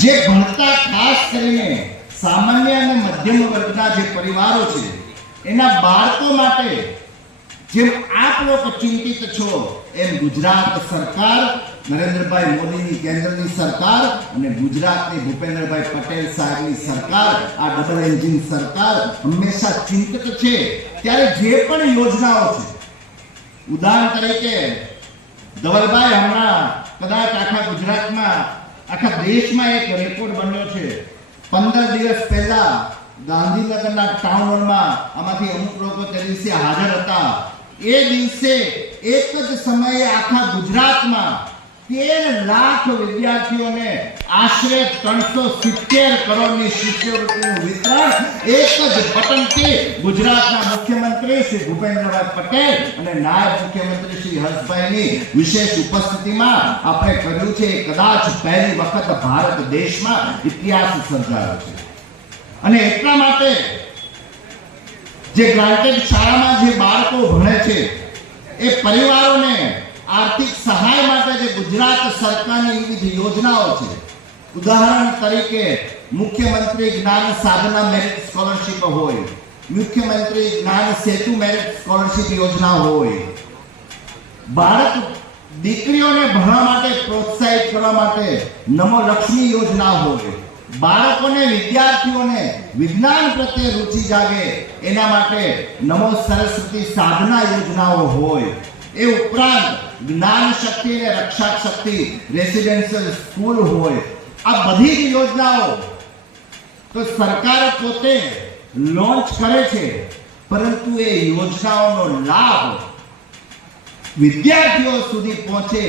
જે ભણતા ખાસ કરીને સામાન્ય અને મધ્યમ વર્ગના જે પરિવારો છે એના બાળકો માટે જેમ આપ લોકો ચિંતિત છો એમ ગુજરાત સરકાર, નરેન્દ્રભાઈ મોદીની કેન્દ્રની સરકાર અને ગુજરાતની ભૂપેન્દ્રભાઈ પટેલ સાહેબની સરકાર, આ ડબલ એન્જિન સરકાર હંમેશા ચિંતિત છે. ત્યારે જે પણ યોજનાઓ છે, ઉદાહરણ તરીકે ધવલભાઈ હમણાં કદાચ આખા ગુજરાતમાં, આખા દેશમાં એક રેકોર્ડ બન્યો છે. 15 દિવસ પહેલા ગાંધીનગરના ટાઉન હોલમાં આમાંથી અમુક લોકો તે દિવસે હાજર હતા. એ દિવસે એક જ સમયે આખા ગુજરાતમાં 13 લાખ વિદ્યાર્થીઓને આશરે 370 કરોડની શિષ્યવૃત્તિનું વિતરણ એક જ બટનથી ગુજરાતના મુખ્યમંત્રી શ્રી ભૂપેન્દ્રભાઈ પટેલ અને નાયબ મુખ્યમંત્રી શ્રી હર્ષભાઈની વિશેષ ઉપસ્થિતિમાં આપણે કર્યું છે. કદાચ પહેલી વખત ભારત દેશમાં ઇતિહાસ સર્જાયો છે. અને એટલા માટે જે ગ્રાન્ટેડ શાળામાં જે બાળકો ભણે છે એ પરિવારોને આર્થિક સહાય માટે જે ગુજરાત સરકારની વિવિધ યોજનાઓ છે, ઉદાહરણ તરીકે મુખ્યમંત્રી જ્ઞાન સાધના મેરિટ સ્કોલરશિપ હોય, મુખ્યમંત્રી જ્ઞાન સેતુ મેરિટ સ્કોલરશિપ યોજના હોય, ભારત દીકરીઓને ભણવા માટે પ્રોત્સાહિત કરવા માટે નમો લક્ષ્મી યોજના હોય, બાળકોને, વિદ્યાર્થીઓને વિજ્ઞાન પ્રત્યે રુચિ જાગે એના માટે નમો સરસ્વતી સાધના યોજનાઓ હોય. એ ઉપરાંત જ્ઞાન શક્તિ અને રક્ષા શક્તિ રેસિડેન્શિયલ સ્કૂલ હોય. આ બધી જ યોજનાઓ તો સરકાર પોતે લોન્ચ કરે છે, પરંતુ એ યોજનાઓનો લાભ વિદ્યાર્થીઓ સુધી પહોંચે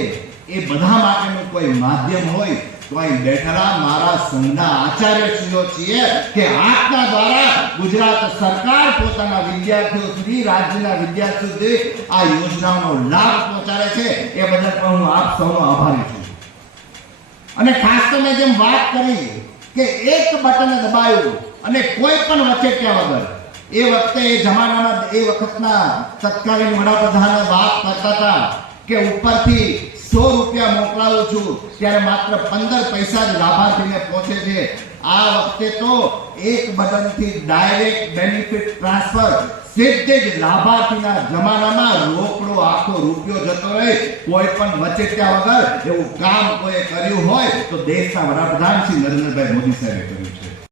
એ બધા માટેનું કોઈ માધ્યમ હોય તો અહીં બેઠેલા મારા સંઘના આચાર્યશ્રીઓ છીએ કે આપના દ્વારા ગુજરાત સરકાર પોતાના વિદ્યાર્થીઓ સુધી, રાજ્યના વિદ્યાર્થીઓ સુધી આ યોજનાઓનો લાભ પહોંચાડે છે. એ બદલ પણ હું આપ સૌનો આભારી છું. અને ખાસ તો મેં જેમ વાત કરી કે એક બટન દબાયું અને કોઈ પણ વચેટિયા વગર, એ વખતે એ જમાનામાં એ વખતના તત્કાલીન વડાપ્રધાન વાત કરતા હતા કે ઉપરથી 100 રૂપિયા મોકલાવું છું ત્યારે માત્ર 15 પૈસા જ લાભાર્થીને પહોંચે છે. આ વખતે તો એક બટનથી ડાયરેક્ટ બેનિફિટ ટ્રાન્સફર સીધે જ લાભાર્થીના જમાનામાં રોકડો આખો રૂપિયો જતો રહે, કોઈ પણ વચેટિયા વગર એવું કામ કોઈ કર્યું હોય તો દેશના વડાપ્રધાન શ્રી નરેન્દ્રભાઈ મોદી સાહેબે કર્યું છે.